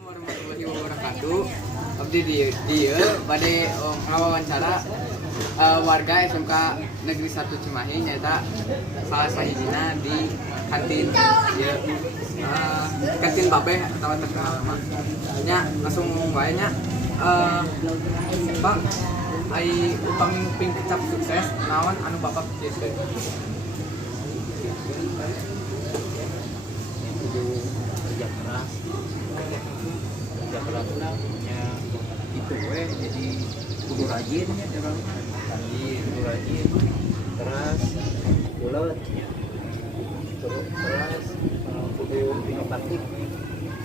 warahmatullahi wabarakatuh. Abdi di bade ngawawancara warga SMK Negeri 1 Cimahi nyata salah sahijina di kantin ieu kantin Babeh atau terkenal mah. Nya langsung wae nya Bang ai upami nguping kecap sukses naon anu Bapak kieu teh? Kudu kerja keras lah punya itu jadi kudu rajin ya orang kudu rajin keras bulat terus keras kudu inovatif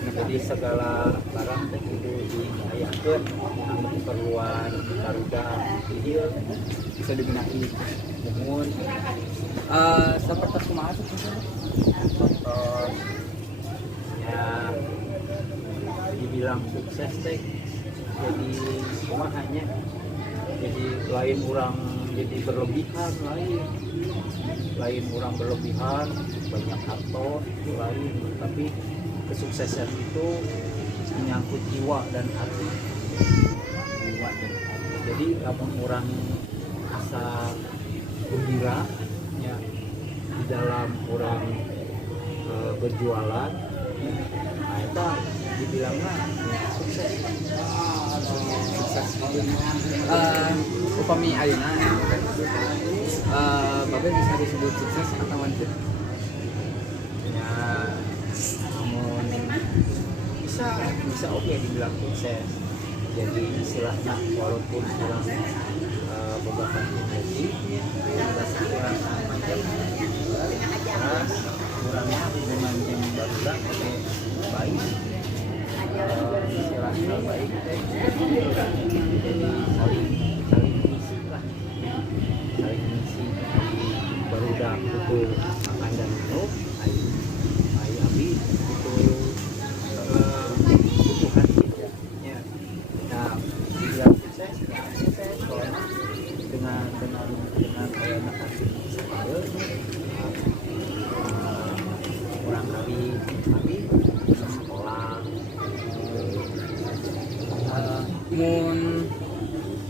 jadi segala barang teh kudu diayakeun anu keperluan karuda ieu bisa digunakan mumun Seperti kumaha tuh? ya dibilang sukses teh jadi kumahanya jadi lain orang jadi berlebihan lain orang berlebihan banyak harta lain tapi kesuksesan itu menyangkut jiwa dan hati jadi kamu orang asa gembira ya di dalam orang berjualan nah itu dibilangnya ya, sukses Upami ayeuna Bapak bisa disebut sukses atau tidak? ya namun bisa oke dibilang sukses jadi istilahnya walaupun kurang beberapa energi kurang macam keras kurangnya hubungan yang barulah pakai baik istilahnya baik jadi saling mengisi lah saling mengisi baru udah betul makan dan minum ayo abi betul kebutuhan kita ya nah bilang sukses ya sukses soalnya dengan anak orang kali abi sekolah Mun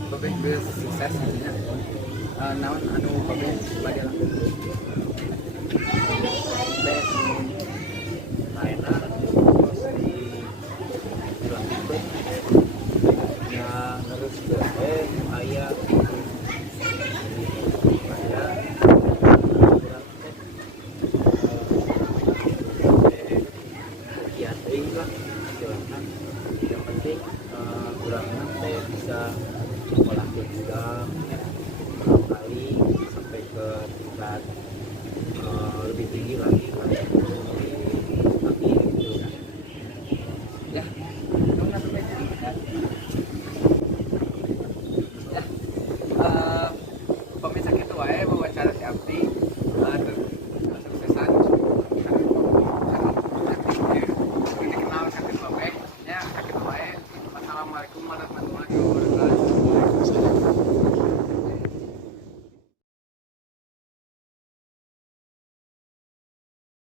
Bapak bisa sukses nya naon anu Bapak bade lakukan? best lainnya terus dilanjutkan ya terus ke ayah kiatring lah silakan yang penting kurang nanti bisa sekolah juga berapa kali sampai ke tingkat